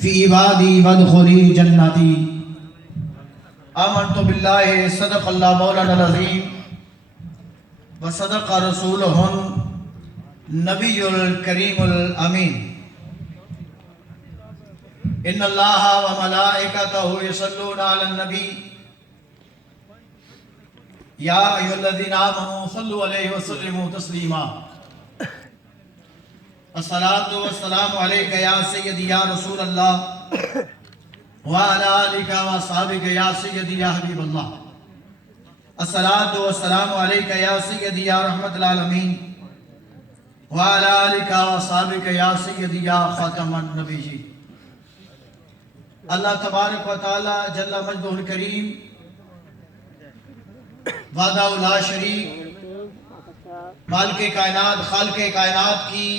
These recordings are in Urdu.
فی عبادی وادخلی جنتی۔ آمنت باللہ صدق اللہ مولانا العظیم وصدق رسولہ النبی الکریم الامین۔ ان اللہ وملائکتہ یصلون علی النبی یا ایھا الذین آمنوا صلوا علیہ وسلموا تسلیما۔ الصلاۃ والسلام علیک یا سیدی یا رسول اللہ وعلی آلک واصحابک یا سیدی یا حبیب اللہ۔ الصلاۃ والسلام علیک یا سیدی یا رحمت العالمین وعلی آلک واصحابک یا سیدی یا خاتم النبیین۔ اللہ تبارک و تعالی جل مجدہ الکریم وحدہ لا شریک مالک کائنات خالق کائنات کی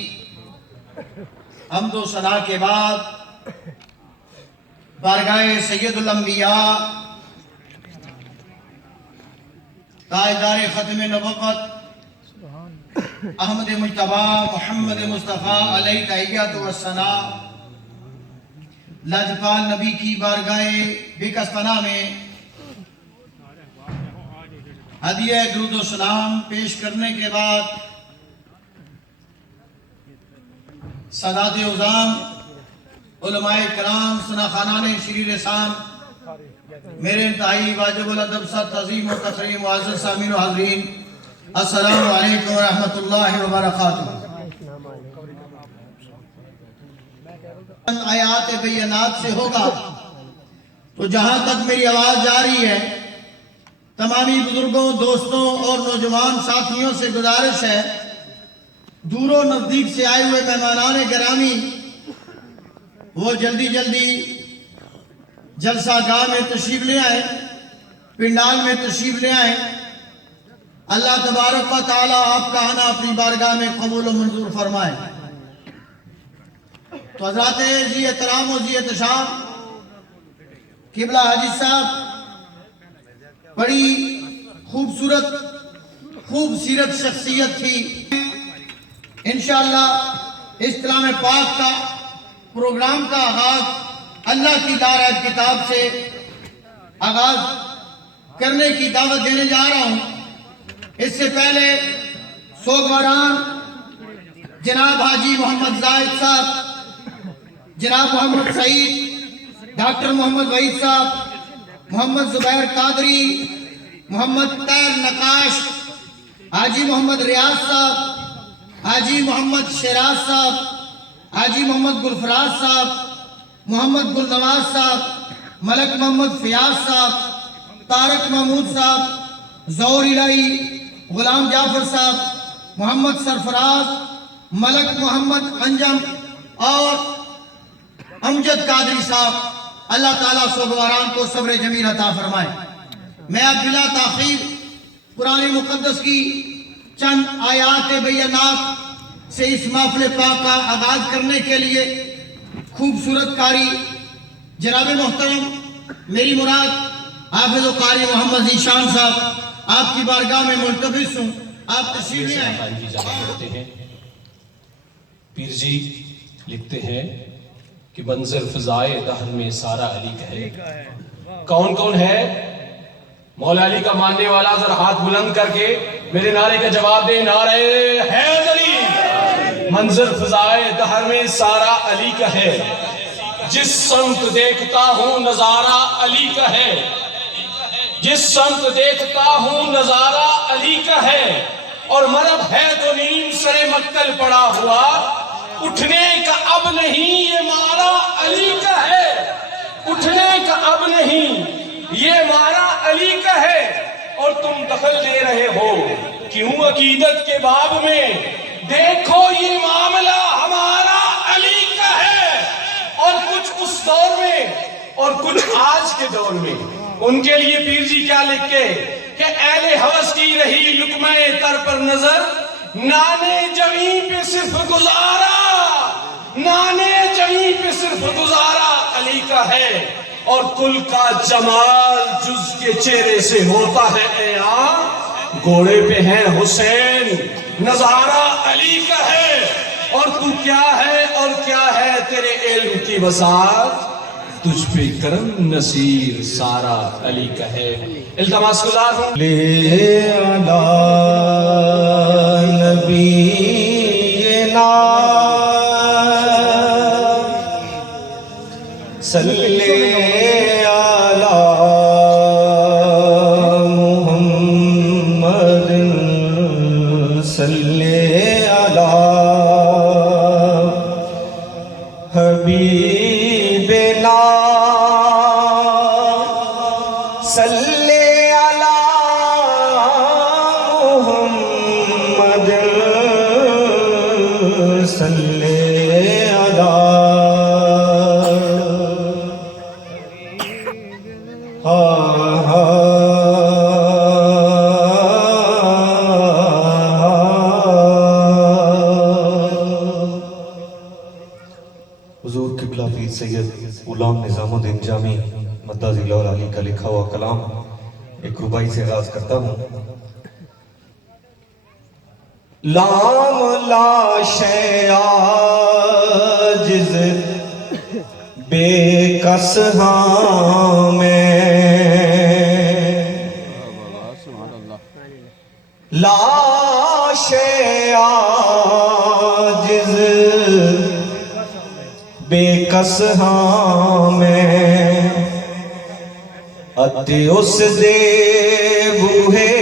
حمد و ثنا کے بعد بارگاہ سید الانبیاء تاجدار ختم نبوت احمد مجتبی محمد مصطفیٰ علیہ تحیت و ثنا لاجپال نبی کی بارگاہ بکستانہ میں ہدیہ درود و سلام پیش کرنے کے بعد سادات عظام علماء کرام ثنا خانان شری لسان میرے انتہائی واجب الادب سر تعظیم و تکریم معزز سامعین و حاضرین، السلام علیکم ورحمۃ اللہ وبرکاتہ۔ آیات بینات سے ہوگا تو جہاں تک میری آواز جاری ہے تمامی بزرگوں، دوستوں اور نوجوان ساتھیوں سے گزارش ہے، دور و نزدیک سے آئے ہوئے مہمانان گرامی وہ جلدی جلسہ گاہ میں تشریف لے آئیں، پنڈال میں تشریف لے آئیں۔ اللہ تبارک و تعالی آپ کا آنا اپنی بارگاہ میں قبول و منظور فرمائے۔ تو حضرات ذی احترام و ذی احتشام قبلہ حاجی صاحب بڑی خوب سیرت شخصیت تھی۔ انشاءاللہ اس کلام پاک کا پروگرام کا آغاز اللہ کی دارت کتاب سے آغاز کرنے کی دعوت دینے جا رہا ہوں۔ اس سے پہلے سوگواران جناب حاجی محمد زاہد صاحب، جناب محمد سعید، ڈاکٹر محمد وحید صاحب، محمد زبیر قادری، محمد طاہر نقاش، حاجی محمد ریاض صاحب، حاجی محمد شیراز صاحب، حاجی محمد گلفراز صاحب، محمد گلنواز صاحب، ملک محمد فیاض صاحب، طارق محمود صاحب، ظہور الہی، غلام جعفر صاحب، محمد سرفراز، ملک محمد انجم اور امجد قادری صاحب۔ اللہ تعالیٰ سوگواران کو صبر جمیل عطا فرمائے۔ میں اب بلا تاخیر قرآن مقدس کی چند آیات بینات سے اس محفل پاک کا آغاز کرنے کے لیے خوبصورت قاری جناب محترم میری مراد حافظ و قاری محمد ذیشان صاحب آپ کی بارگاہ میں ملتمس ہوں، آپ تشریف لے آئیں۔ پیر جی لکھتے ہیں کہ منظر فضائے دہر میں سارا علی کا ہے۔ کون کون ہے مولا علی کا ماننے والا؟ ذرا ہاتھ بلند کر کے میرے نعرے کا جواب دے، نعرہ حیدری۔ منظر فضائے دہر میں سارا علی کا ہے، جس سمت دیکھتا ہوں نظارہ علی کا ہے، جس سمت دیکھتا ہوں نظارہ علی کا ہے، اور مرب ہے تو نیم سر مقتل پڑا ہوا، اٹھنے کا اب نہیں یہ مارا علی کا ہے، اٹھنے کا اب نہیں یہ مارا علی کا ہے، اور تم دخل دے رہے ہو کیوں عقیدت کے باب میں؟ دیکھو یہ معاملہ ہمارا علی کا ہے، اور کچھ اس دور میں اور کچھ آج کے دور میں۔ ان کے لیے پیر جی کیا لکھے کہ اہل ہوس کی رہی لقمہ تر پر نظر، نانے جمی پہ صرف گزارا، نانے جمی پہ صرف گزارا علی کا ہے، اور کل کا جمال جز کے چہرے سے ہوتا ہے عیاں، گھوڑے پہ ہے حسین نظارہ علی کا ہے، اور تو کیا ہے اور کیا ہے تیرے علم کی وسعت، تجھ پہ کرم نصیر سارا علی کا ہے۔ التماس گزار ہوں لے علی نبینا صلی علی محمد صلی علی حبیبنا صلی علی محمد صلی علی حضور قبلہ پیر سید غلام نظام الدین جامی مدہ ذیلہ علی کا لکھا ہوا کلام ایک ربائی سے آغاز کرتا ہوں۔ لام لا شے عاجز بے کس ہاں میں، لا شے عاجز بے کس ہاں میں، اتے اس دے بوہے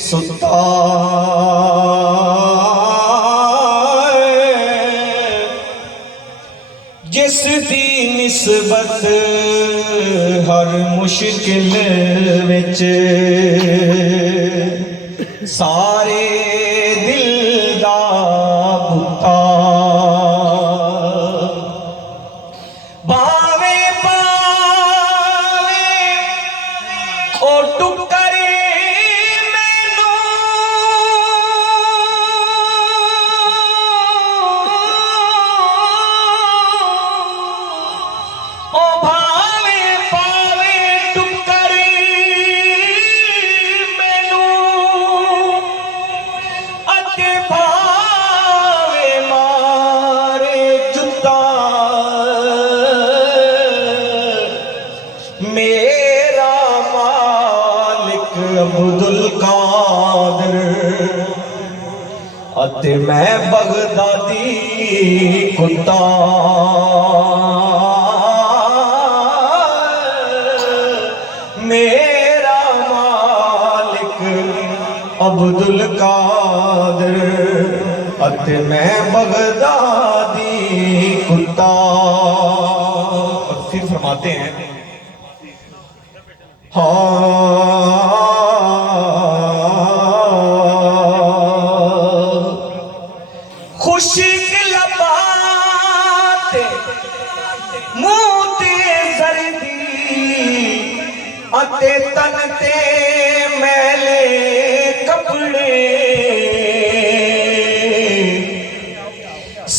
ستا جس دی نسبت ہر مشکل وچ سارے دل دا بتا میرا مالک عبدالقادر اتے میں بغدادی کتا میرا مالک عبدالقادر اتے میں بغدادی کتا۔ اور پھر فرماتے ہیں خشک لبات منہ تے زردی اتے تن تے میلے کپڑے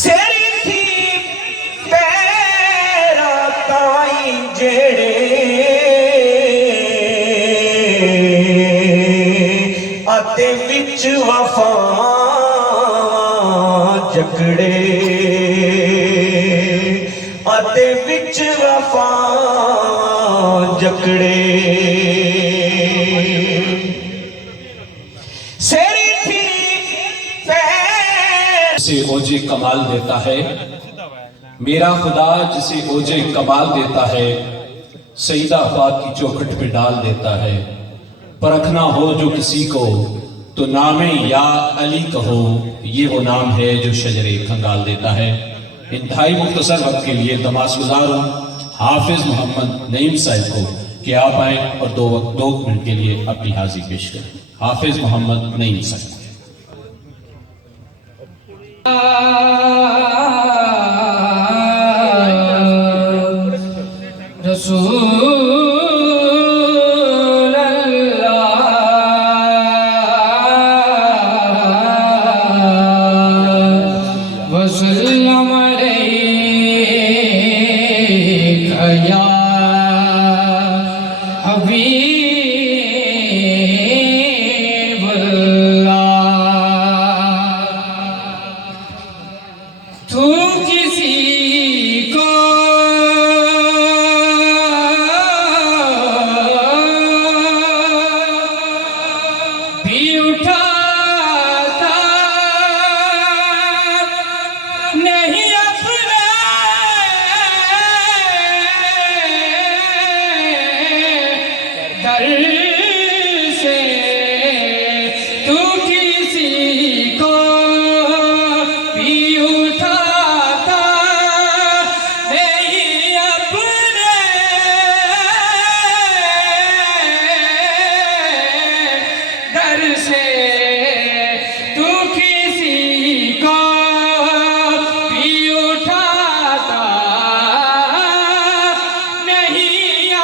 سر تھی پیرا تائیں جڑے اتے وچ وفا جکڑے اتے وچ وفا جکڑے سیری تھی پیر جسے اوجے کمال دیتا ہے، میرا خدا جسے اوجے کمال دیتا ہے، سیدہ آفاق کی چوکھٹ پہ ڈال دیتا ہے۔ پرکھنا ہو جو کسی کو تو نام یا علی کہو، یہ وہ نام ہے جو شجرے کھنگال دیتا ہے۔ انتہائی مختصر وقت کے لیے التماس گزار ہوں حافظ محمد نعیم صاحب کو کہ آپ آئیں اور دو منٹ کے لیے اپنی حاضری پیش کریں۔ حافظ محمد نعیم صاحب۔ رسول اللہ وسلم علیک یا حبیب اللہ تو کی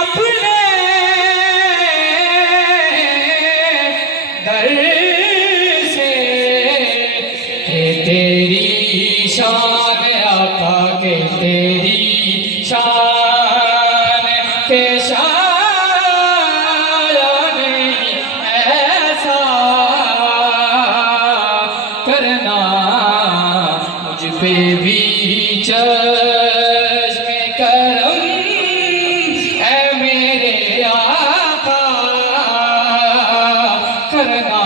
اپنے در سے کہ تیری شان آقا کہ تیری شان کہ شاید ایسا کرنا مجھ پہ بھی چشم کرم اے میرے آقا کرنا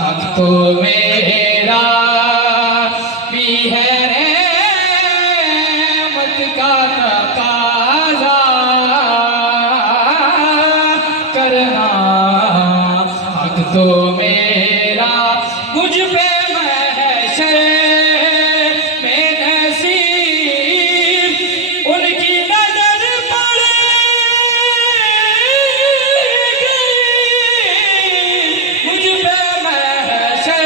حق تو میرا بھی ہے رحمت کا تقاضا کرنا حق تو میرا مجھ پہ محشر میں نصیب ان کی نظر پڑ گئی مجھ پہ محشر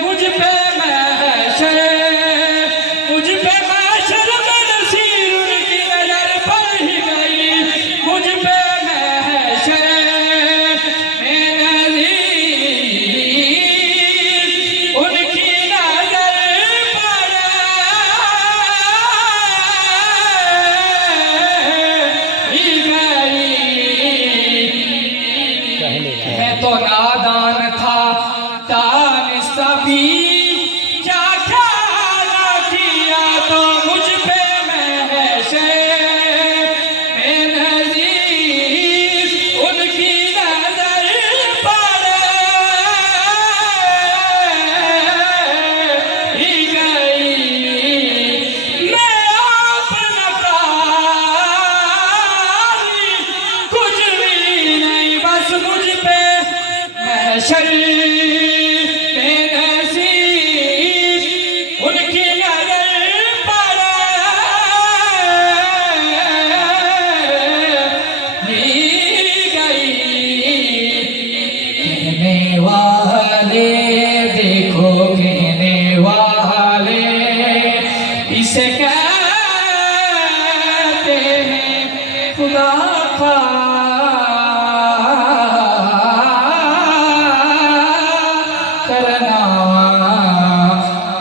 مجھ پہ محشر مجھ پہ محشر میں نصیب ان کی نظر پڑ ہی گئی مجھ پہ محشر میں نصیب ان کی نظر پڑ ہی گئی میں تو نادان تھا دانستہ بھی کیا خیال کیا تو مجھ پہ محشر میں نظیر ان کی نظر پڑ ہی گئی میں اپنا کاری کچھ بھی نہیں بس مجھ پہ محشر میں نصیب ان کی نظر پڑ ہی گئی کہنے والے دیکھو کہنے والے اسے کہتے ہیں خدا کا کرنا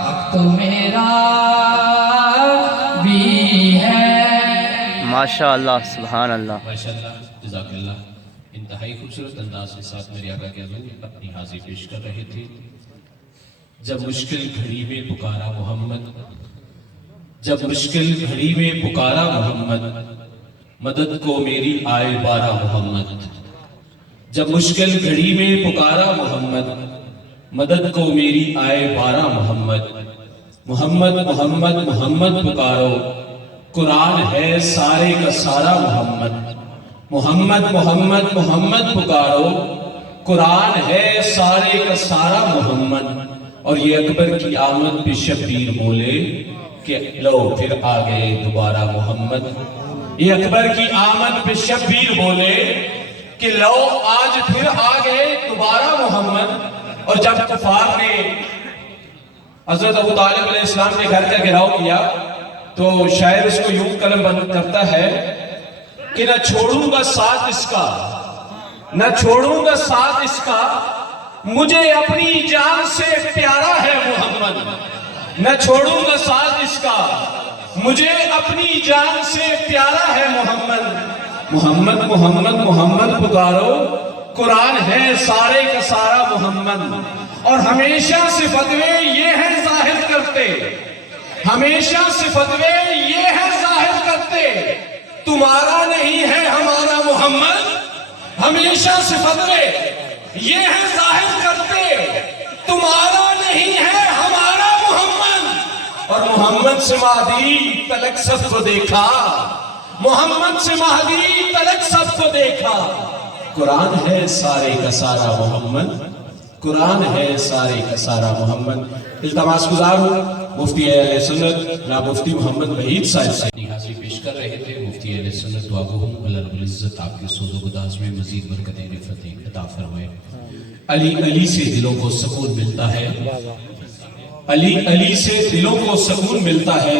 حق تو میرا بھی ہے ماشاء اللہ سبحان اللہ ماشاءاللہ جزاک اللہ انتہائی خوبصورت انداز کے ساتھ میرے آقا کے حضور اپنی حاضری پیش کر رہے تھے جب مشکل گھڑی میں پکارا محمد جب مشکل گھڑی میں پکارا محمد مدد کو میری آئے بارہ محمد جب مشکل گھڑی میں پکارا محمد مدد کو میری آئے بارہ محمد محمد محمد محمد پکارو قرآن ہے سارے کا سارا محمد محمد محمد محمد پکارو قرآن ہے سارے کا سارا محمد اور یہ اکبر کی آمد پہ شبیر بولے کہ لو پھر آ گئے دوبارہ محمد یہ اکبر کی آمد پہ شبیر بولے کہ لو آج پھر آ گئے دوبارہ محمد اور جب کفار نے حضرت ابو طالب علیہ السلام کے گھر کا گھراؤ کیا تو شاعر اس کو یوں قلم بند کرتا ہے کہ نہ چھوڑوں گا ساتھ اس کا نہ چھوڑوں گا ساتھ اس کا مجھے اپنی جان سے پیارا ہے محمد نہ چھوڑوں گا ساتھ اس کا مجھے اپنی جان سے پیارا ہے محمد محمد محمد محمد پکارو قرآن ہے سارے کا سارا محمد اور ہمیشہ سے فتوے یہ ہے ظاہر کرتے ہمیشہ سے فتوے یہ ہے ظاہر کرتے تمہارا نہیں ہے ہمارا محمد ہمیشہ سے فتوے یہ ہے ظاہر کرتے تمہارا نہیں ہے ہمارا محمد اور محمد سے مہدی تلک سب کو دیکھا محمد سے مہدی تلک سب کو دیکھا قرآن ہے سارے کا سارا محمد قرآن ہے سارے کا سارا محمد التماس گزار ہوں مفتی اہل سنت جناب مفتی محمد وحید صاحب سے حاضری پیش کر رہے تھے مفتی اہل سنت دعا گو ہوں اللہ رب العزت آپ کے سوز و گداز میں مزید برکتیں رفتیں عطا فرمائے علی علی سے دلوں کو سکون ملتا ہے علی علی سے دلوں کو سکون ملتا ہے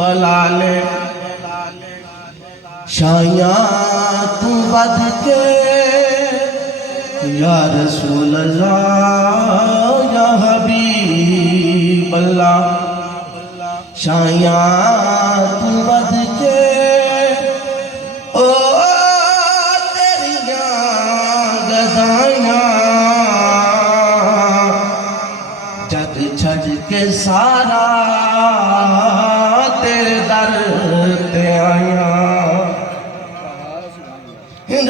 بلا لے شایاں تو ود کے یا رسول اللہ یا حبیب اللہ شایاں تو ود کے او تیریاں غزائیاں جگ چھڑ کے سارا تیرے در تے آیا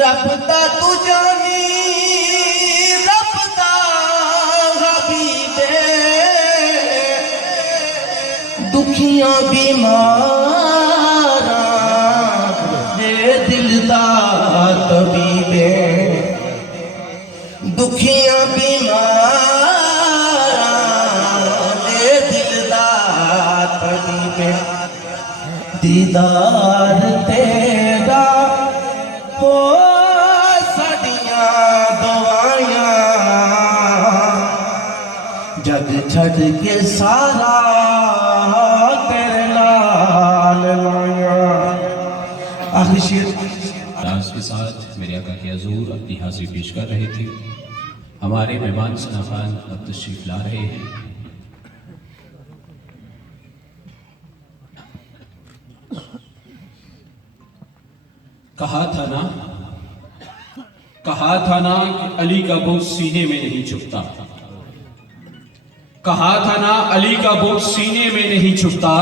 رب دا تو جانی رب دا حبیبے دکھیاں بیماراں دے دل دا طبیبے دکھیاں بیماراں دے دل دا طبیبے دیدار تیرا ہو ساڈیاں دعائیاں جگ چھڑ کے سارا تیرے نال لائیاں آخری شیر راز کے ساتھ میرے آقا کے حضور اپنی حاضری پیش کر رہے تھے. ہمارے مہمان ثنا خان اب تشریف لا رہے ہیں. کہا تھا نا کہ علی کا بغض سینے میں نہیں چھپتا. کہا تھا نا علی کا بغض سینے میں نہیں چھپتا.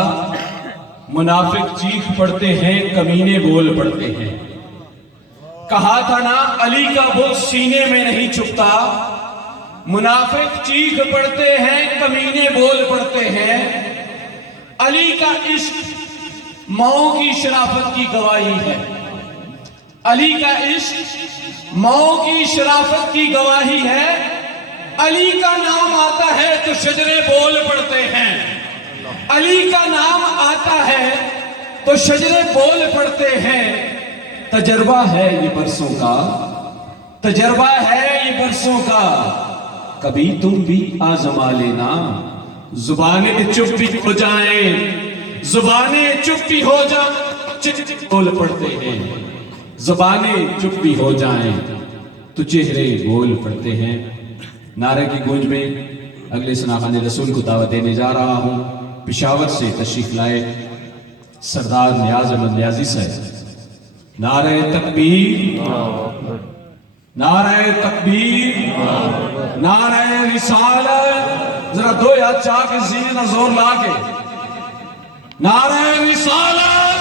منافق چیخ پڑتے ہیں کمینے بول پڑتے ہیں. کہا تھا نا علی کا بغض سینے میں نہیں چھپتا. منافق چیخ پڑتے ہیں کمینے بول پڑتے ہیں. علی کا عشق ماؤں کی شرافت کی گواہی ہے. علی کا عشق ماؤں کی شرافت کی گواہی ہے. علی کا نام آتا ہے تو شجرے بول پڑتے ہیں. علی کا نام آتا ہے تو شجرے بول پڑتے ہیں. تجربہ ہے یہ برسوں کا, تجربہ ہے یہ برسوں کا. کبھی تم بھی آزما لینا. زبانیں چپ بھی ہو جائیں, زبانیں چپ بھی ہو جائیں, بول پڑتے ہیں. زبانیں چپ بھی ہو جائیں تو چہرے بول پڑتے ہیں. نعرے کی گونج میں اگلے ثنا خان رسول کو دعوت دینے جا رہا ہوں. پشاور سے تشریف لائے سردار نیاز احمد نیازی صاحب. نعرہ تکبیر, نعرہ تکبیر, نعرہ رسالت. ذرا دو یا چاہ کے سینے نہ زور لا کے. نعرہ رسالت,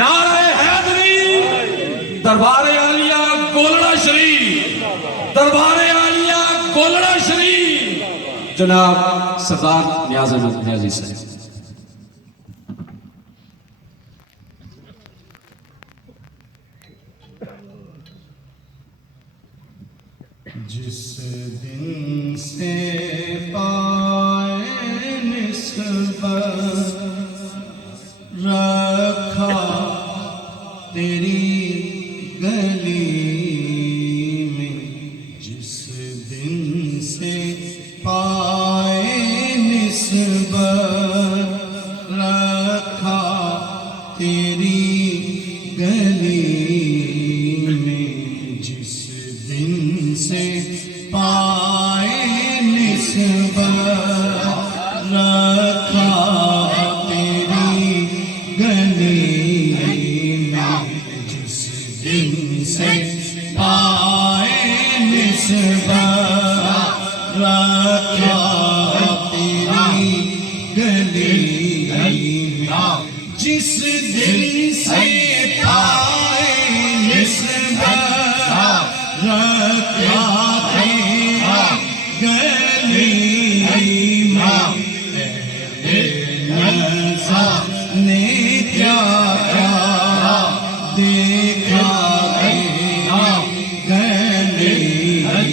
نعرہ حیدری. دربار عالیہ گولڑا شریف, دربار عالیہ گولڑا شریف. جناب سردار نیاز احمد نیازی صاحب. جس دن سے پائے نسبت رکھا تیری گلی میں, جس دن سے پائے نسبت رکھا تیری گلی میں, جس دن سے پائے نسبت رکھا تیری گلی میں, جس دن سے پائے نسبت رکھا تیری گلی میں, جس دن سے پائے نسبت رکھا تیری گلی میں, نظر نے کیا کیا دیکھا گلی میں,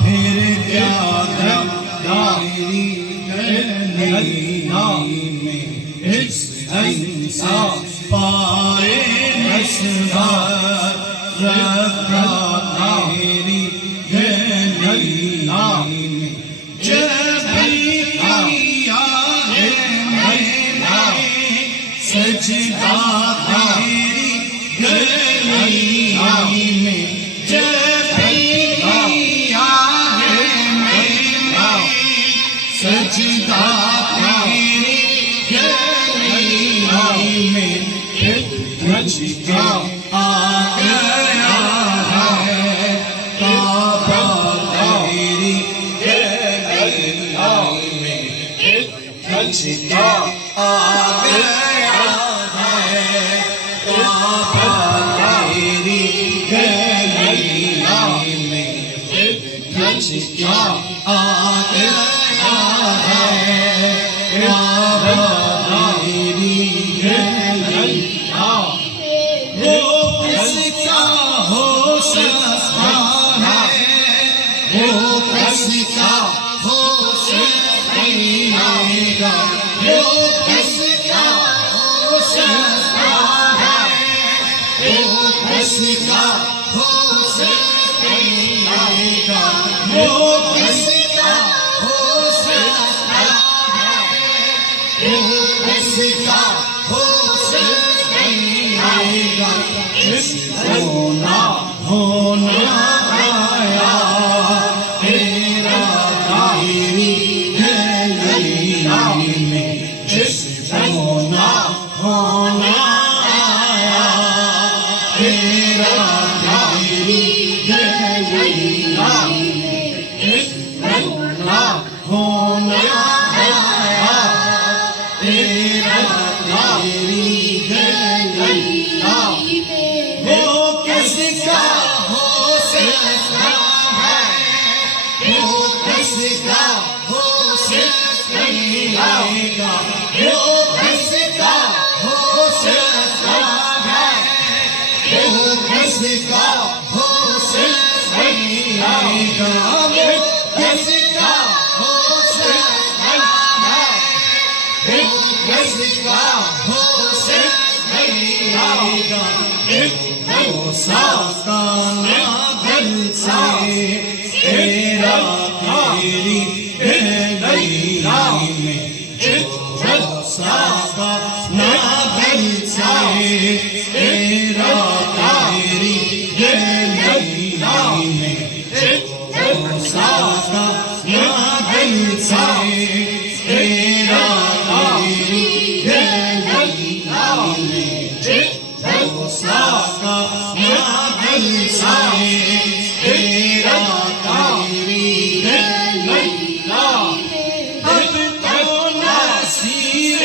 پھر کیا میں اس انصاف پائے نصرت رکھا تیری گلی میں جب کیا ہے میں نے سجدہ تیری گلی میں جب کیا ہے میں نے سجدہ تیری گلی میں گج کا آ گیا ہے کعبہ تیری گلی میں گج کا آ گیا ہے کعبہ تیری گلی میں گج کا آ گیا ہے کعبہ تیری گلی وہ کس کا ہو سکتا ہے وہ کس کا ہو سکتا گا وہ کس کا ہو سکتا ہے وہ کس کا ہو سکتا گا وہ کس کا ہو سکتا ہے وہ کس کا ہو سکتا گا جس ہونا ہونا آیا تیرا تیری گلی میں جس ہونا ہونا آیا تیرا تیری گلی میں جس ہونا ہونا آیا تیرا تیری گلی وہ کس کا ہو سکتا ہے وہ کس کا ہو سکتا گا وہ کس کا ہو سکتا ہے وہ کس کا ہو سکتا گا وہ کس کا ہو سکتا ہے وہ کس کا ہو سکتا گا ساکانا دل سے تیرا تیری گلی میں ساکانا دل سے تیرا تیری گلی میں ساکانا دل سے تیرا تیری گلی میں ساکا دل سے تیرا تیری گلی اب تو نصیر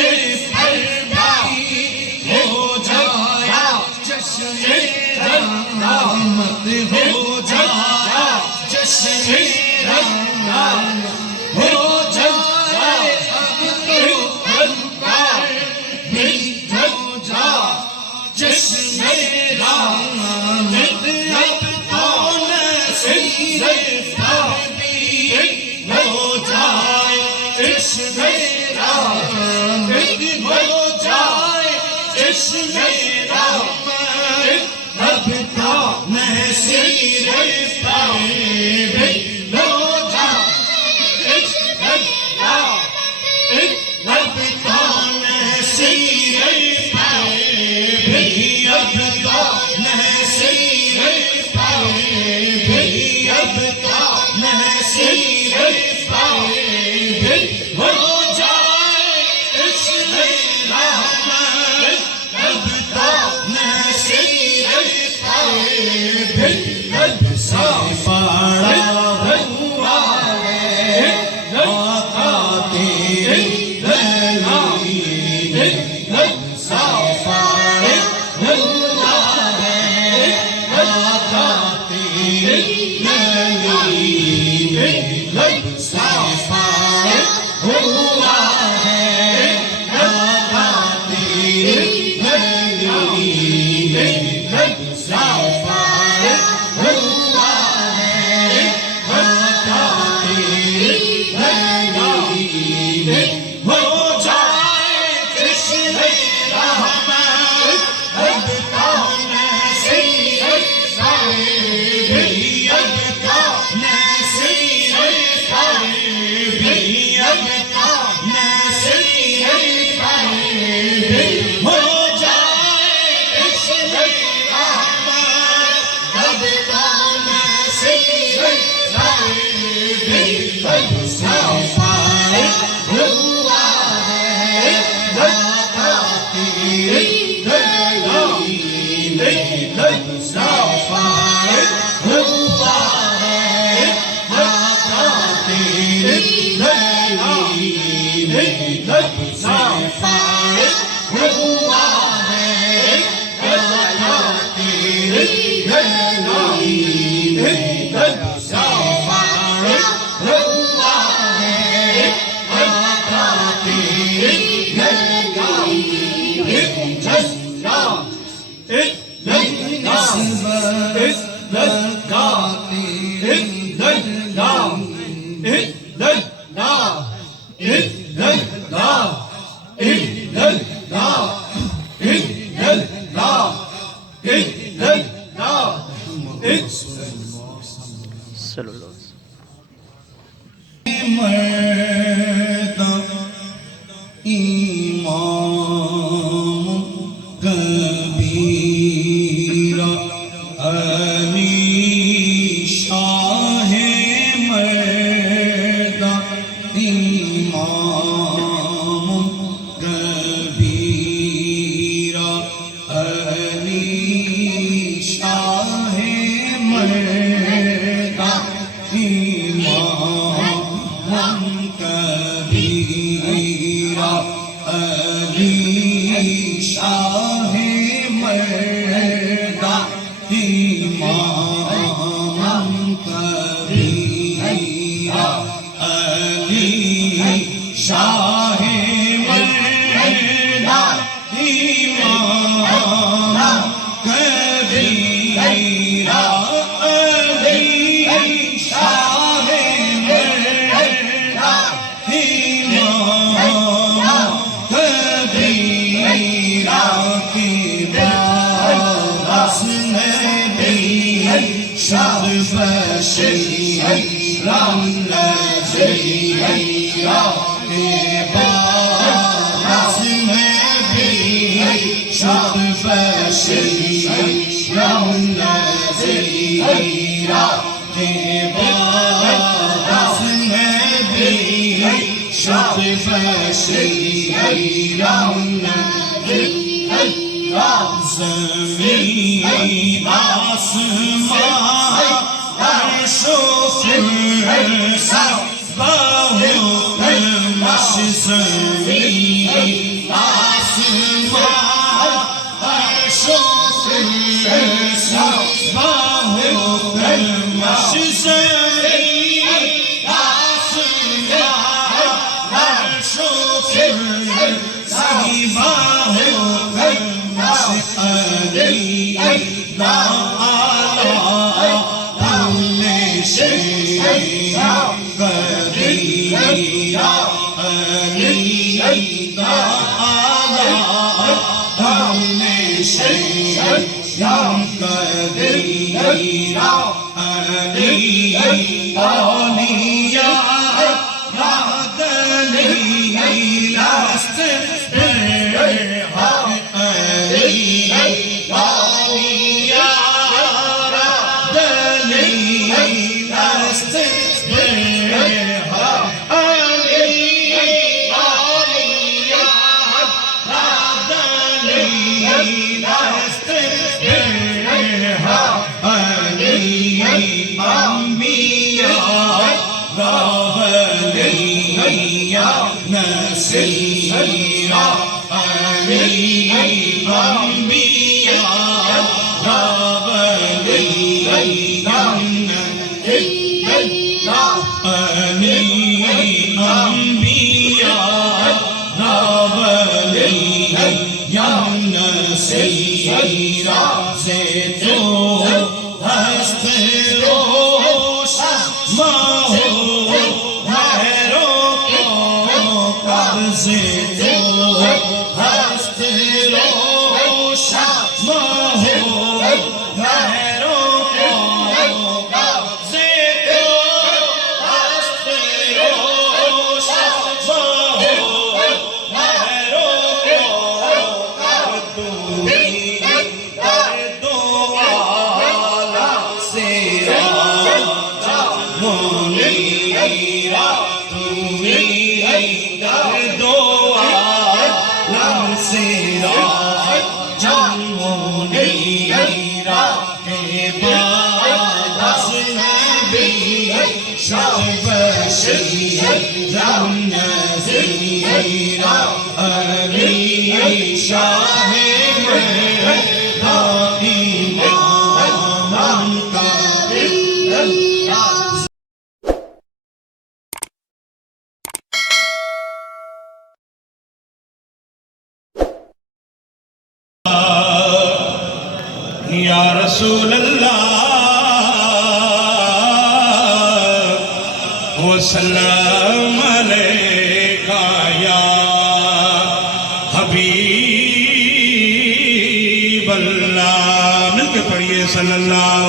امام کبیرہ علی شاہ مردہ امام کبیرہ علی شاہ مردہ امام کبیرہ علی شاہ مردہ امام کبیرہ علی شاہ مردہ امام کبیرہ علی شاہ مردہ امام کبیرہ کی باعث نبی شاد بشیر نذیرہ کے باعث نبی شاد بشیر نذیرہ کے باعث نبی شاد بشیر نذیرہ زمین آسمان عرش و کرسی باہوش زمین آسمان عرش و کرسی باہوش زمین آسمان عرش و کرسی باہوش علی تعالی کل شیء قدیر علی تعالی کل شیء قدیر علی اولیاء یا دلیل است نسیرہ علی انبیاء نسیرہ سے تو ہست روشن ماہو سے تو ہست روشن ماہو غیروں کو سے تو ہست روشن ماہو غیروں کو تو ہی در دو عالم سے راجہ منیرہ تو ہی در دو عالم سے راجہ منیرہ کے بعد از نبی شاد بشیر نذیرہ علی شاہ مردہ امام کبیرہ یا رسول اللہ وسلم علیکہ یا حبیب اللہ مل کے پڑھیے صلی اللہ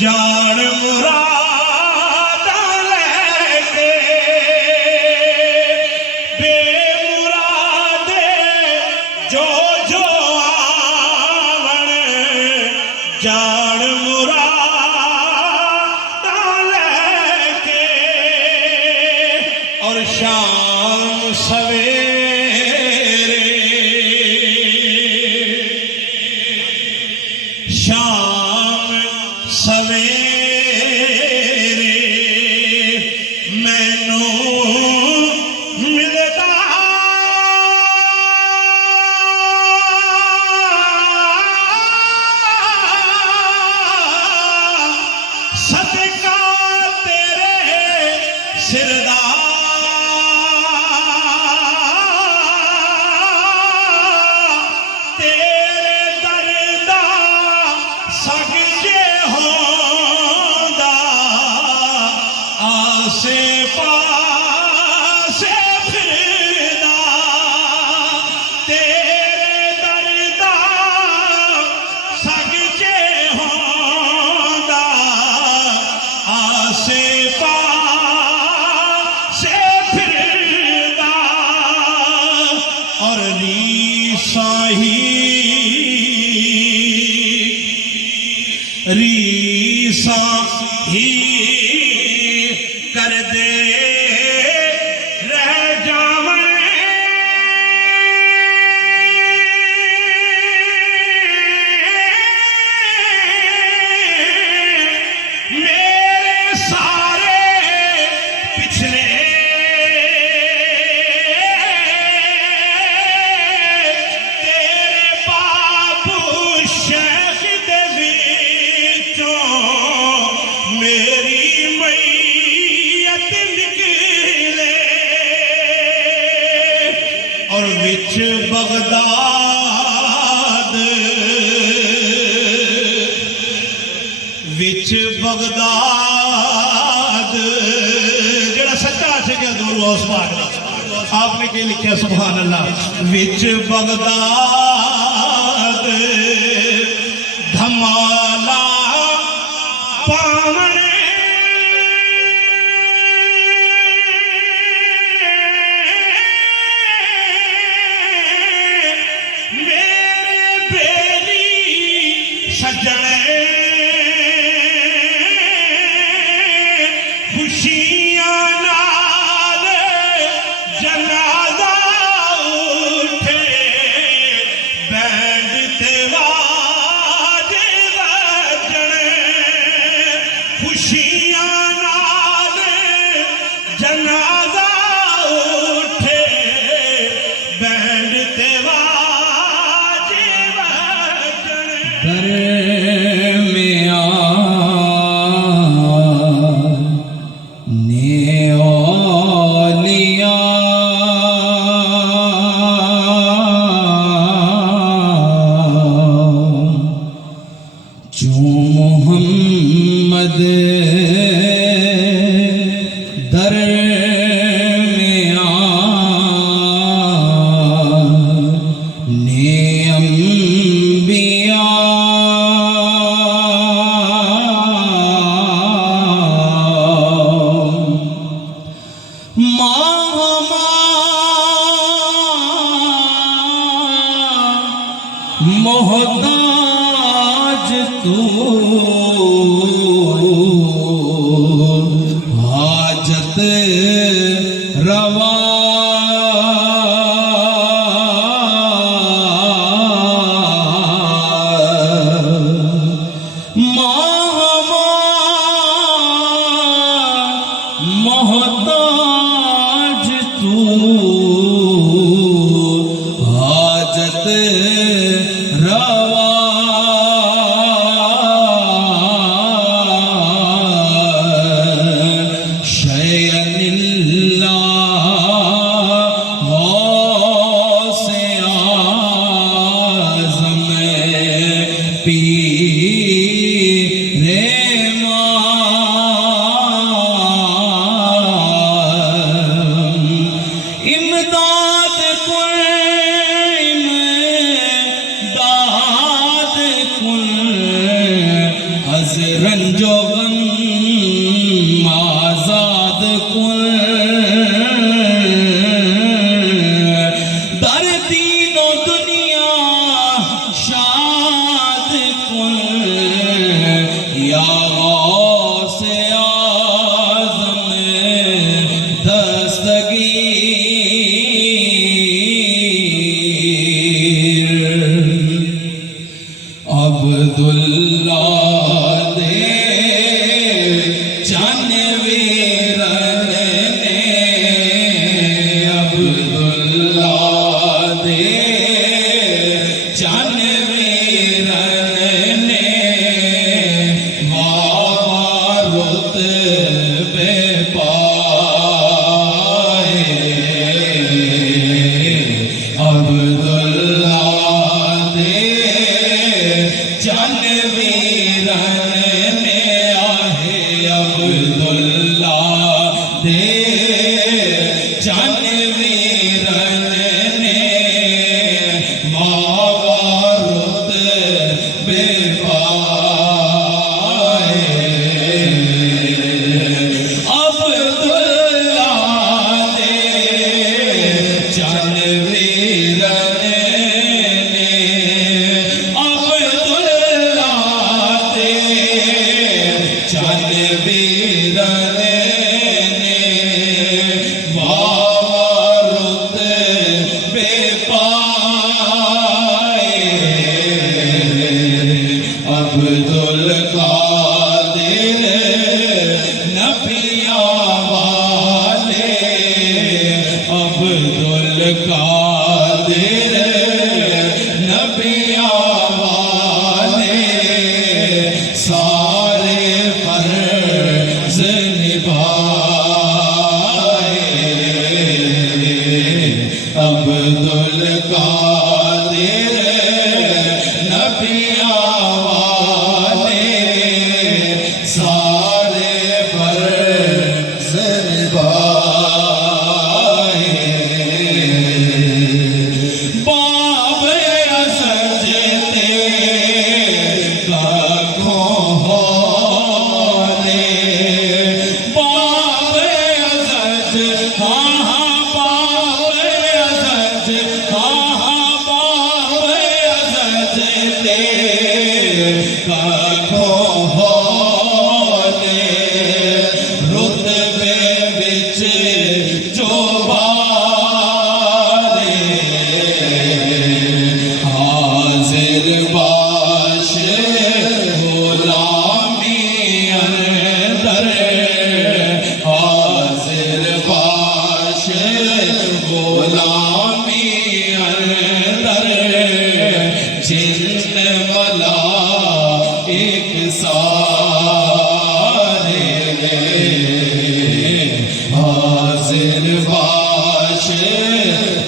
جان مراد لے کے بے مراد جو جو آون جان مراد لے کے اور شام سویرے شام سویرے مینوں ملدا صدقہ تیرے سردا آسے پاسے پھردا تیرے دردا سگجے ہوندا آسے پاسے پھردا اور ریساں ہی کر دے رہ جاویں میرے سارے پچھلے تیرے بابو شیخ دے وچوں میری میت نکلے اور وچ بغداد جڑا سچا عاشق ہے حضور غوث پاک آپ نے کیا لکھا سبحان اللہ وچ بغداد دھمالا پاون میرے بیلی سجنے خوشیاں نال جنازہ اٹھے بینڈ تے واجے بجنے خوشیاں نال جنازہ اٹھے بینڈ تے واجے بجنے محمد در میں نے انبیاء محتاج تو حاجت روا محتاج تو حاجت روا شیئن اللہ غوث اعظم پیر امداد عبداللہ دے چن ویرن نے عبداللہ دے چن ویرن نے رتبے پائے عبداللہ دے چن ویرن نے آہے عبداللہ دے چن ویرن نے رتبے پائے عبداللہ دے چن ویرن نے عبداللہ دے چن ویرن نے رتبے پائے عبدالقادر نبیاں والے عبدالقادر نبیاں والے سارے فرض نبھائے عبدالقادر نبیاں والے سارے فرض نبھائے باب سجدے لاکھوں ہونے باب سج باب سج باب سجدے لاکھوں ہونے رتبے وچ جو بارے حاضر باش غلامی اندر حاضر باش غلامی اندر جن ملا ایک سارے حاضر باش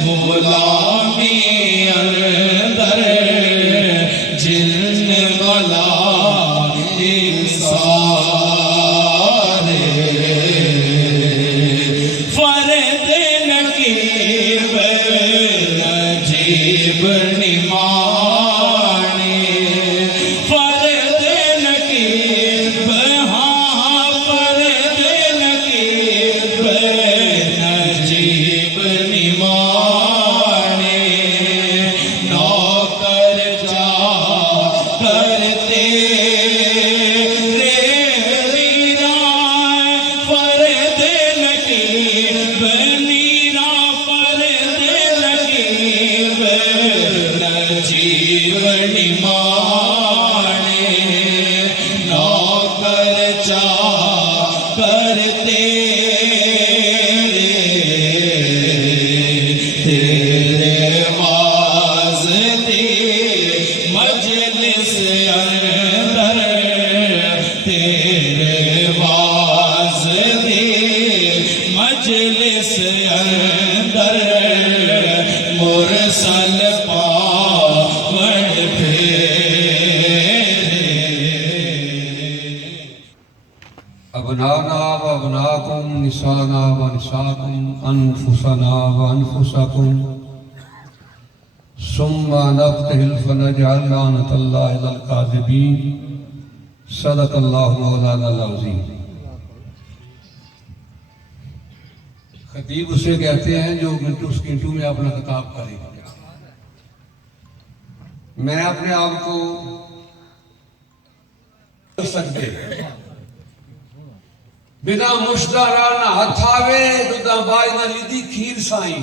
غلامی اندر جن ملا ایک سارے فرد نقیب نجیب نمانے فرد نقیب ہاں فرد نقیب نجیب نمانے نوکر جا کرتے فرد نقیب نیرا فرد نقیب نجیب نمانے نوکر چا کرتے تیرے واسطے مجلس اندر تیرے واسطے مجلس اندر مرسل پاون پھیرے ابنانا و ابناکم نسانا و نساکم انفسنا و انفسکم ثم نبتهل فنجعل لعنة الله على الكاذبين صدق اللہ مولانا العظیم. خطیب اسے کہتے ہیں جو گھنٹو سکینٹو میں اپنا خطاب کرے. میں اپنے آپ کو سکتے بنا مشتہ رانا ہتھاوے دودھا بائی نہ لیدی کھیر سائیں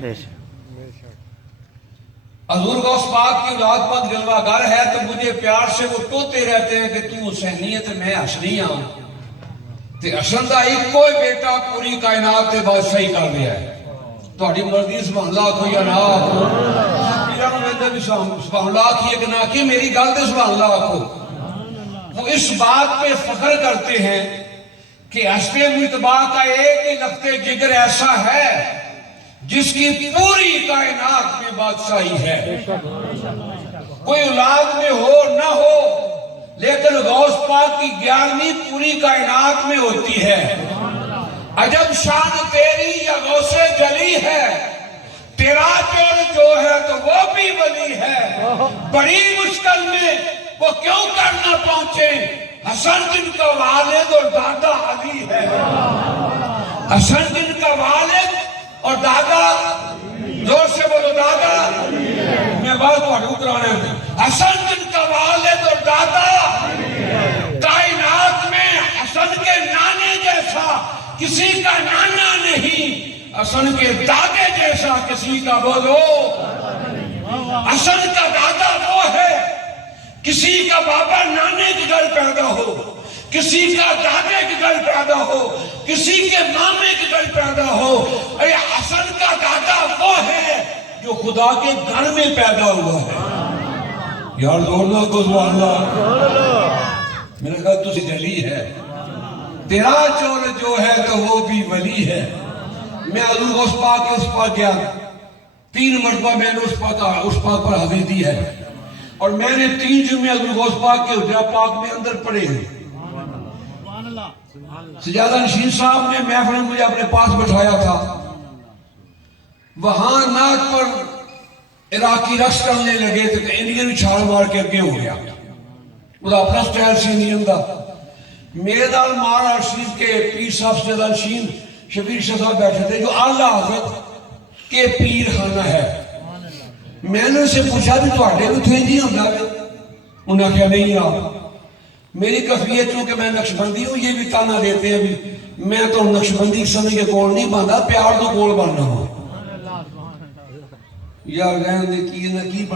بے شک حضور غوث پاک کی اولاد پاک جلوہ گر ہے تو مجھے پیار سے وہ ٹوتے رہتے ہیں کہ تو حسینی ہے تو میں حسنی ہوں تے حسن دا ایک کوئی بیٹا پوری کائنات تے بادشاہی کر دیا ہے۔ تہاڈی مرضی سبحان اللہ آکھو یا نہ آکھو، پیرا نوں کہندے بھی سبحان اللہ آکھیے کہ نہ آکھیے، میری گل تے سبحان اللہ آکھو۔ وہ اس بات پہ فخر کرتے ہیں کہ حسن مجتبیٰ کا ایک لخت جگر ایسا ہے جس کی پوری کائنات میں بادشاہی ہے، کوئی اولاد میں ہو نہ ہو لیکن غوث پاک کی 11ویں پوری کائنات میں ہوتی ہے۔ عجب شان تیری یا غوث جلی ہے، تیرا جوڑ جو ہے تو وہ بھی ولی ہے، بڑی مشکل میں وہ کیوں کرنا پہنچے، حسن جن کا والد اور دادا علی ہے، حسن جن کا والد اور دادا، زور سے بولو دادا، میں بات کو اترانے ہوں، حسن جن کا والد اور دادا، کائنات میں حسن کے نانے جیسا کسی کا نانا نہیں، حسن کے دادے جیسا کسی کا بولو، حسن کا دادا وہ ہے کسی کا بابا نانے کے گھر پیدا ہو، کسی کا دادے کے گھر پیدا ہو، کسی کے مامے کے گھر پیدا ہو، اے حسن کا دادا وہ ہے جو خدا کے گھر میں پیدا ہوا ہے۔ یار دوڑنا کو سبحان اللہ، میں نے کہا تجھے جلی ہے، تیرا چور جو ہے تو وہ بھی ولی ہے۔ میں حضور غوث پاک کے اس پاک گیا، 3 مرتبہ میں نے اس پاک پر حاضری دی ہے، اور میں نے 3 جمعے حضور غوث پاک کے حجرہ پاک میں اندر پڑھے ہیں۔ سجادہ نشین صاحب نے محفل میں مجھے اپنے پاس بٹھایا تھا، وہاں نعت پر عراقی رقص کرنے لگے تھے کہ انڈین چھال مار کے اگے ہو گیا، وہ اپنا سٹائل سی انڈین دا۔ میرے دال مہاراج شریف کے پیر صاحب سجادہ نشین شبیر شاہ صاحب بیٹھے تھے جو اعلیٰ حضرت کے پیر خانہ ہے۔ میں نے اسے پوچھا بھی تو آٹے بھی تھے نہیں ہوں گا، انہوں نے کہا نہیں آپ، میری کفیت چونکہ میں نقشبندی ہوں، یہ بھی تانا دیتے ہیں بھی میں تو نقشبندی سمجھ کے کول نہیں باندھا، پیار تو کول باندھنا ہوں۔ یار گئے کی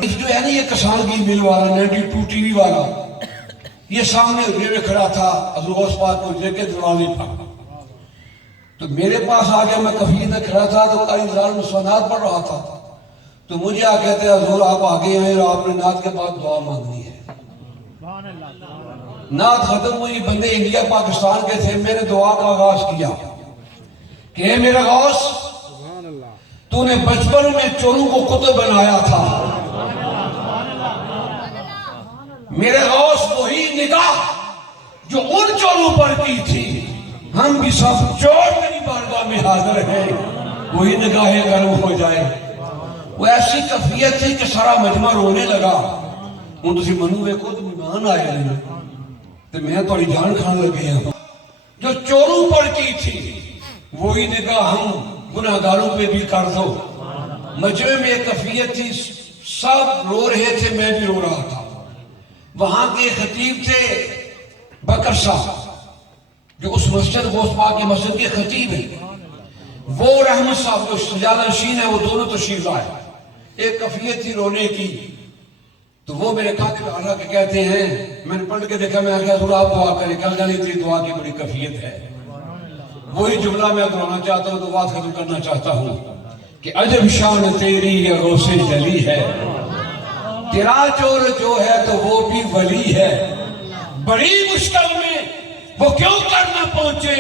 جو ہے نا یہ کسان کی مل والا 92 ٹی وی والا، یہ سامنے حجرے میں کھڑا تھا، حضور غوث پاک کو حجرے کے دروازے پر، تو میرے پاس آ گیا، میں کفیت میں کھڑا تھا تو قاری نثار مسونات پڑھ رہا تھا، تو مجھے آ کہتے ہیں حضور آپ آگے آئے اور آپ نے نعت کے بعد دعا مانگنی ہے۔ نعت ختم ہوئی، بندے انڈیا پاکستان کے تھے، میں نے دعا کا آغاز کیا کہ اے میرے غوث، تو نے بچپن میں چوروں کو قطب بنایا تھا، میرے غوث وہی نگاہ جو ان چوروں پر کی تھی، ہم بھی سب چور میری بارگاہ میں حاضر ہیں، وہی نگاہ کرم ہو جائے۔ وہ ایسی کفیت تھی کہ سارا مجمع رونے لگا، ان تسی منوے کو تو ایمان آئے ہیں تو میں تو جان کھان لگے ہیں۔ جو چوروں پر کی تھی وہی نگاہ ہم گناہگاروں پہ بھی کر دو۔ مجمع میں ایک کفیت تھی، سب رو رہے تھے، میں بھی رو رہا تھا۔ وہاں کے خطیب تھے بکر صاحب جو اس مسجد غوث پاک کی مسجد کے خطیب ہیں، وہ رحمت صاحب جو سجادہ نشین ہے وہ دونوں تشریف لائے۔ ایک کفیت تھی رونے کی، تو وہ میرے قاتل اعلیٰ کے کہتے ہیں، میں نے پڑھ کے دیکھا، میں کہا حضور آپ دعا کریں، کل جانے تیری دعا کی بڑی کفیت ہے۔ وہی جملہ میں دہرانا چاہتا ہوں، تو بات ختم کرنا چاہتا ہوں کہ عجب شان تیری یا غوث جلی ہے، تیرا چور جو ہے تو وہ بھی ولی ہے، بڑی مشکل میں وہ کیوں کرنا پہنچے،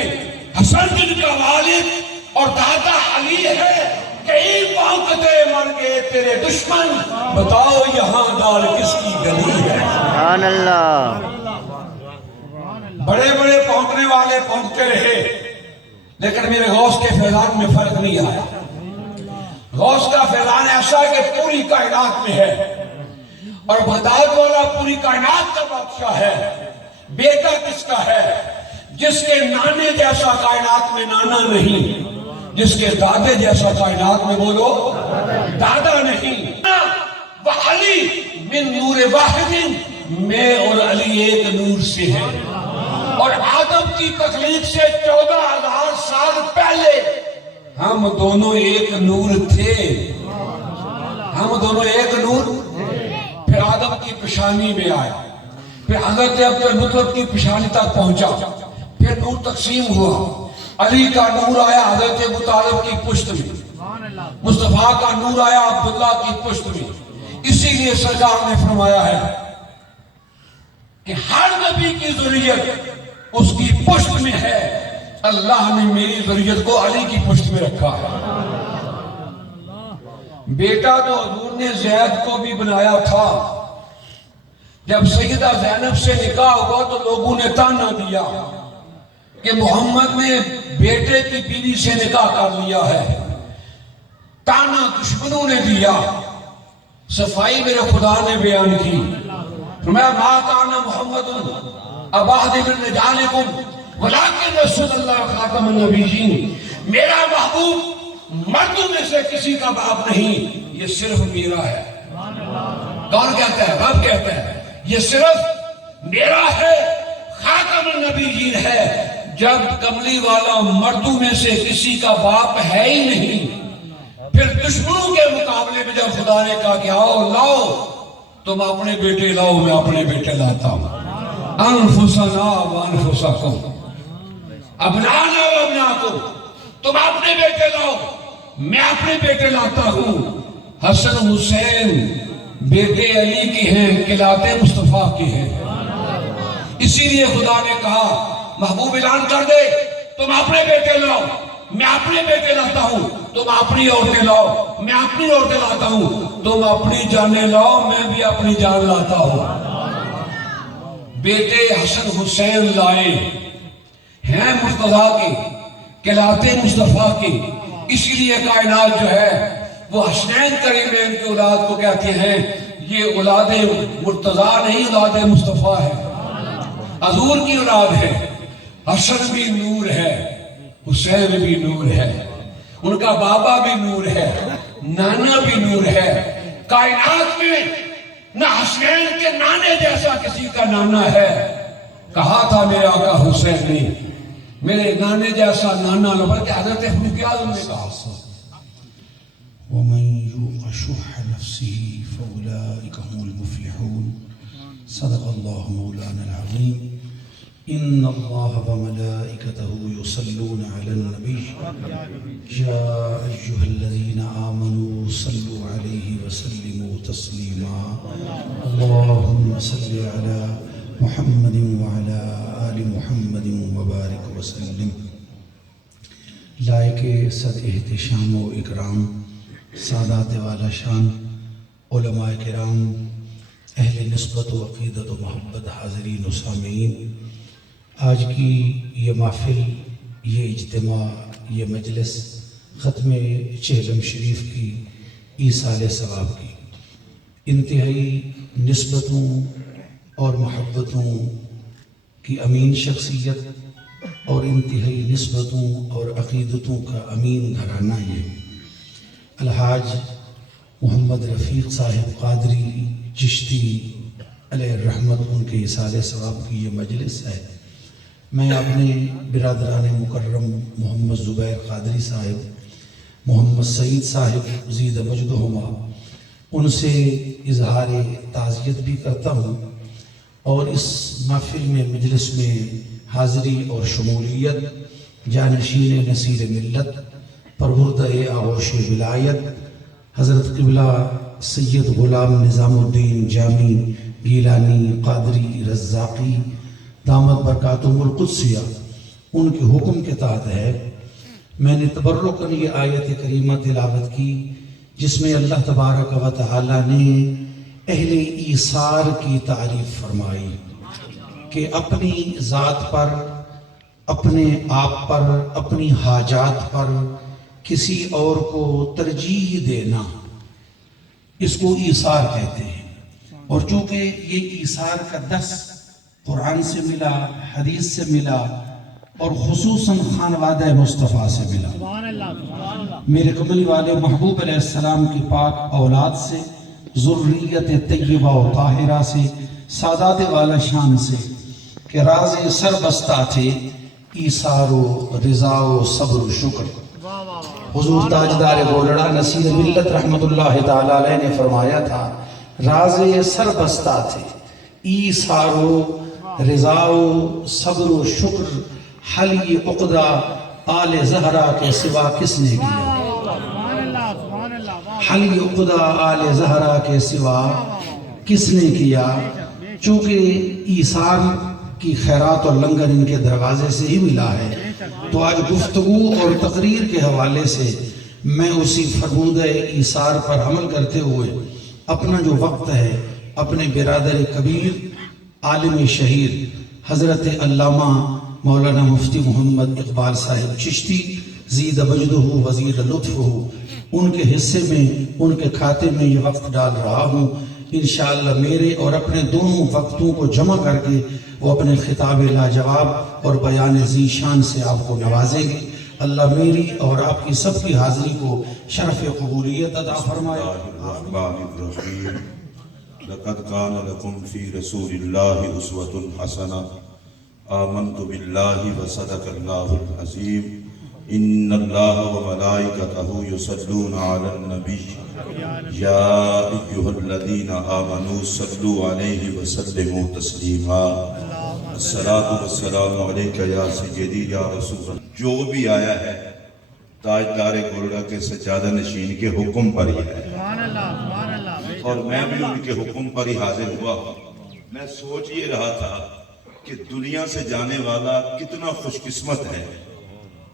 حسن جن کا والد اور دادا علی ہے، کئی پونکتے مر گئے تیرے دشمن، بتاؤ یہاں دار کس کی گلی ہے۔ سبحان اللہ۔ بڑے بڑے پونکنے والے پونکتے رہے، لیکن میرے غوث کے فیضان میں فرق نہیں آیا۔ غوث کا فیضان ایسا ہے کہ پوری کائنات میں ہے، اور ہدایت والا پوری کائنات کا بادشاہ ہے۔ بیٹا کس کا ہے؟ جس کے نانے جیسا کائنات میں نانا نہیں، جس کے دادے جیسا کائنات میں بولو دادا نہیں۔ وَعَلِي مِن نور واحد، میں اور علی ایک نور سے ہیں۔ اور آدم کی تخلیق سے 14,000 سال پہلے ہم دونوں ایک نور تھے. ہم دونوں ایک نور. پھر آدم کی پیشانی میں آیا, پھر حضرت عبد المطلب کی پیشانی تک پہنچا, پھر نور تقسیم ہوا. علی کا نور آیا حضرت ابو طالب کی پشت میں, مصطفیٰ کا نور آیا عبداللہ کی پشت میں. اسی لیے سرکار نے فرمایا ہے کہ ہر نبی کی ذریت اس کی پشت میں ہے. اللہ نے میری ذریت کو علی کی پشت میں رکھا ہے. بیٹا تو حضور نے زید کو بھی بنایا تھا. جب سیدہ زینب سے نکاح ہوا تو لوگوں نے تانا دیا کہ محمد نے بیٹے کی بیوی سے نکاح کر لیا ہے. تانا دشمنوں نے دیا. صفائی میرے خدا نے بیان کی, فرمایا ما کان محمد ابا احد من رجالکم ولکن رسول اللہ خاتم النبیین. میرا محبوب مردوں میں سے کسی کا باپ نہیں, یہ صرف میرا ہے. کون کہتا ہے؟ رب کہتا ہے یہ صرف میرا ہے, خاتم النبیین ہے. جب کملی والا مردوں میں سے کسی کا باپ ہے ہی نہیں, پھر دشمنوں کے مقابلے میں جب خدا نے کہا کہ آؤ لاؤ, تم اپنے بیٹے لاؤ, میں اپنے بیٹے لاتا ہوں. انفسنا وانفسکم ابنانا وابناکم, تم اپنے بیٹے لاؤ, میں اپنے بیٹے لاتا ہوں. حسن حسین بیٹے علی کے ہیں, کلاتے مصطفیٰ کے ہیں. اسی لیے خدا نے کہا محبوب اعلان کر دے تم اپنے بیٹے لاؤ, میں اپنے بیٹے لاتا ہوں. تم اپنی عورتیں لاؤ, میں اپنی عورتیں لاتا ہوں. تم اپنی جانیں لاؤ, میں بھی اپنی جان لاتا ہوں. بیٹے حسن حسین لائے ہیں مرتضیٰ کے, کہلاتے مصطفیٰ کے. اسی لیے کائنات جو ہے وہ حسنین کریمین کی اولاد کو کہتے ہیں یہ اولاد مرتضیٰ نہیں, اولاد مصطفیٰ ہے, حضور کی اولاد ہے. حسن بھی نور ہے, حسین بھی نور ہے, ان کا بابا بھی نور ہے, نانا بھی نور ہے. کائنات میں نہ حسین کے نانے جیسا کسی کا نانا ہے. کہا تھا میرا آقا حسین نے میرے نانے جیسا نانا نہ, بلکہ حضرت فاروق اعظم نے کہا ومن يوق شح نفسه فأولئك هم المفلحون. صدق الله مولانا العظيم. إن الله وملائكته يصلون على النبي يا أيها الذين آمنوا صلوا عليه وسلموا تسليما. اللهم صل على محمد وعلى آل محمد وبارك وسلم. لائق صد احتشام و اکرام سادات والا شان علماء کرام, اہل نسبت و عقیدت و محبت, حاضرین و سامعین, آج کی یہ محفل, یہ اجتماع, یہ مجلس ختم چہلم شریف کی ایصال ثواب کی انتہائی نسبتوں اور محبتوں کی امین شخصیت اور انتہائی نسبتوں اور عقیدتوں کا امین گھرانہ یہ الحاج محمد رفیق صاحب قادری چشتی علیہ الرحمت, ان کے ایصال ثواب کی یہ مجلس ہے. میں اپنے برادران مکرم محمد زبیر قادری صاحب, محمد سعید صاحب زید مجدہما, ان سے اظہار تعزیت بھی کرتا ہوں, اور اس محفل میں مجلس میں حاضری اور شمولیت جانشین نصیر ملت, پروردہ آغوش ولایت حضرت قبلہ سید غلام نظام الدین جامی گیلانی قادری رزاقی دامت برکاتہم القدسیہ, ان کے حکم کے تحت ہے. میں نے تبرکاً یہ آیت کریمہ تلاوت کی جس میں اللہ تبارک و تعالی نے اہل ایثار کی تعریف فرمائی کہ اپنی ذات پر, اپنے آپ پر, اپنی حاجات پر کسی اور کو ترجیح دینا, اس کو ایثار کہتے ہیں. اور چونکہ یہ ایثار کا درس قرآن سے ملا, حدیث سے ملا, اور خصوصاً خانوادہ مصطفیٰ سے ملا. میرے قبلی والے محبوب علیہ السلام کی پاک اولاد سے, ذریت طیبہ و طاہرہ سے, سادات والا شان سے, کہ راز سربستہ تھے ایثار و رضا و صبر و شکر. حضور تاجدار گولڑا نصیر ملت رحمت اللہ تعالی علیہ نے فرمایا تھا راز سربستہ تھے ایثار و رضا و صبر و شکر، حلی عقدہ آل زہرا کے سوا کس نے کیا؟ حلی عقدہ آل زہرا کے سوا کس نے کیا؟ چونکہ ایثار کی خیرات اور لنگر ان کے دروازے سے ہی ملا ہے، تو آج گفتگو اور تقریر کے حوالے سے میں اسی فرمودہ ایثار پر عمل کرتے ہوئے اپنا جو وقت ہے اپنے برادر کبیر عالم شہیر حضرت علامہ مولانا مفتی محمد اقبال صاحب چشتی زید بجدہ وزید لطفہ ان کے حصے میں، ان کے کھاتے میں یہ وقت ڈال رہا ہوں. انشاءاللہ میرے اور اپنے دونوں وقتوں کو جمع کر کے وہ اپنے خطاب لاجواب اور بیان ذی شان سے آپ کو نوازیں گے. اللہ میری اور آپ کی سب کی حاضری کو شرف قبولیت عطا فرمائے. الرحمن الرحیم. لقد کان لکم فی رسول اللہ اسوۃ حسنہ. آمنت باللہ وصدق اللہ العظیم. ان اللہ وملائکتہ یصلون علی النبی یا ایھا الذین آمنوا صلوا علیہ وسلموا تسلیما. الصلاۃ والسلام علیک یا سیدی یا رسول اللہ. جو بھی آیا ہے تاجدار گولڑا کے سجادہ نشین کے حکم پر ہی ہے، اور میں بھی ان کے حکم پر ہی حاضر ہوا ہوں. میں سوچ یہ رہا تھا کہ دنیا سے جانے والا کتنا خوش قسمت ہے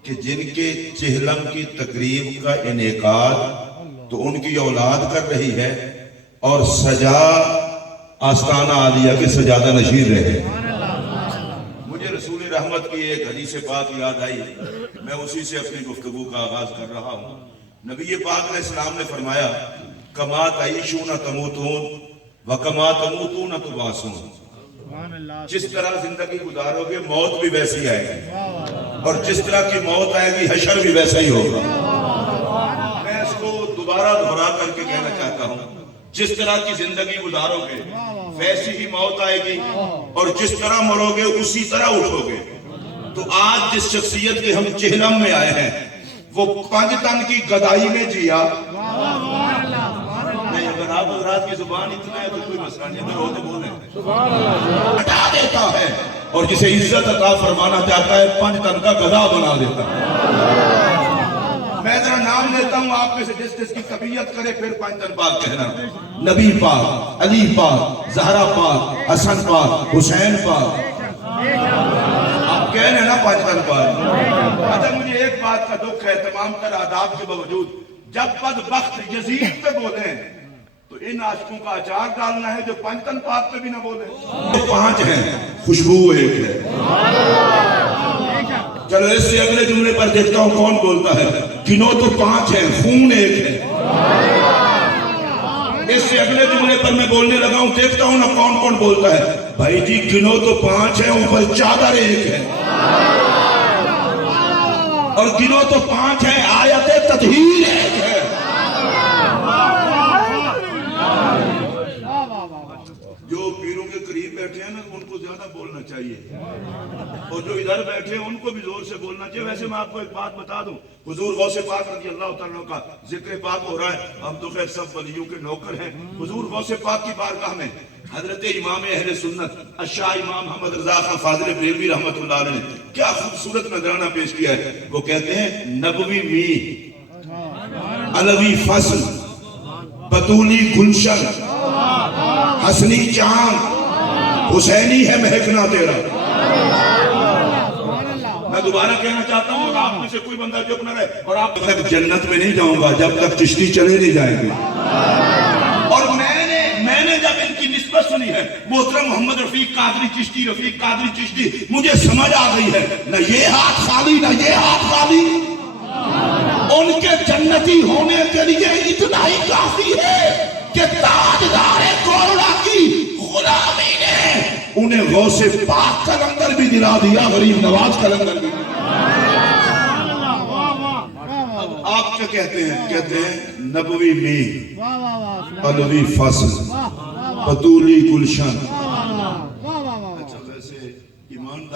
کہ جن کے چہلم کی تقریب کا انعقاد تو ان کی اولاد کر رہی ہے اور سجا آستانہ عالیہ کے سجادہ نشین رہے. مجھے رسول رحمت کی ایک حدیث پاک یاد آئی، میں اسی سے اپنی گفتگو کا آغاز کر رہا ہوں. نبی پاک علیہ السلام نے فرمایا کما تعیشون تموتون وکما تموتون تبعثون. جس طرح زندگی گزارو گے موت بھی ویسی آئے گی، اور جس طرح کی موت آئے گی حشر بھی ویسا ہی ہوگا. میں اس کو دوبارہ دہرا کر کے کہنا چاہتا ہوں، جس طرح کی زندگی گزارو گے ویسی ہی موت آئے گی، اور جس طرح مرو گے اسی طرح اٹھو گے. تو آج جس شخصیت کے ہم چہلم میں آئے ہیں وہ 5 تن کی گدائی میں جیا. نہیں، اگر آپ حضرات کی زبان اتنا ہے تو کوئی مسئلہ نہیں، اگر ہوتے بولیں ہٹا دیتا ہے، اور جسے عزت عطا فرمانا چاہتا ہے 5 تن کا گدھا بنا دیتا ہے. میں ذرا نام لیتا ہوں آپ میں سے جس کی طبیعت کرے پھر 5 تن پاک کہنا. نبی پاک، علی پاک، زہرا پاک، حسن پاک، حسین پاک. آپ کہہ رہے ہیں نا 5 تن پاک. اچھا مجھے ایک بات کا دکھ ہے، تمام تر آداب کے باوجود جب بدبخت یزید پہ بولیں تو ان عاشقوں کا اچار ڈالنا ہے جو 5 تن پاک پہ بھی نہ بولیں. تو 5 ہیں، خوشبو ایک ہے. چلو اس سے اگلے جملے پر دیکھتا ہوں کون بولتا ہے. گنو تو 5 ہیں، خون ایک ہے. اس سے اگلے جملے پر میں بولنے لگا ہوں، دیکھتا ہوں نا کون کون بولتا ہے. بھائی جی گنو تو 5 ہیں، اوپر چادر ایک ہے. اور گنو تو 5 ہیں، آیت تطہیر ایک ہے. جو پیروں کے قریب بیٹھے ہیں نا ان کو زیادہ بولنا چاہیے، اور جو ادھر بیٹھے ہیں ان کو بھی زور سے بولنا چاہیے. ویسے میں آپ کو ایک بات بتا دوں، حضور غوث پاک رضی اللہ تعالیٰ کا ذکر پاک ہو رہا ہے. ہم تو خیر سب ولیوں کے نوکر ہیں. حضور غوث پاک کی بارگاہ میں حضرت امام اہل سنت الشاہ امام محمد رضا خان فاضل بریلوی رحمت اللہ علیہ نے کیا خوبصورت نذرانہ پیش کیا ہے. وہ کہتے ہیں نبوی می، علوی فصل، بطولی گلشن، حسنی چاند، حسینی ہے مہکنا تیرا. میں دوبارہ کہنا چاہتا ہوں، اور آپ میں سے کوئی بندہ چپ نہ رہے. اور آپ تک جنت میں نہیں جاؤں گا جب تک چشتی چلے نہیں جائیں گے. اور میں نے جب ان کی نسبت سنی ہے، محترم محمد رفیق قادری چشتی، رفیق قادری چشتی، مجھے سمجھ آ گئی ہے نہ یہ ہاتھ خالی نہ یہ ہاتھ خالی. ان کے جنتی ہونے کے لیے اتنا ہی کافی ہے کہ تاجدار گولڑا کی غلامی نے انہیں غوث پاک کا لنگر بھی دلا دیا، غریب نواز کا لنگر بھی. اب آپ کیا کہتے ہیں؟ کہتے ہیں نبوی می، علوی فصل، بطولی گلشن. اچھا ویسے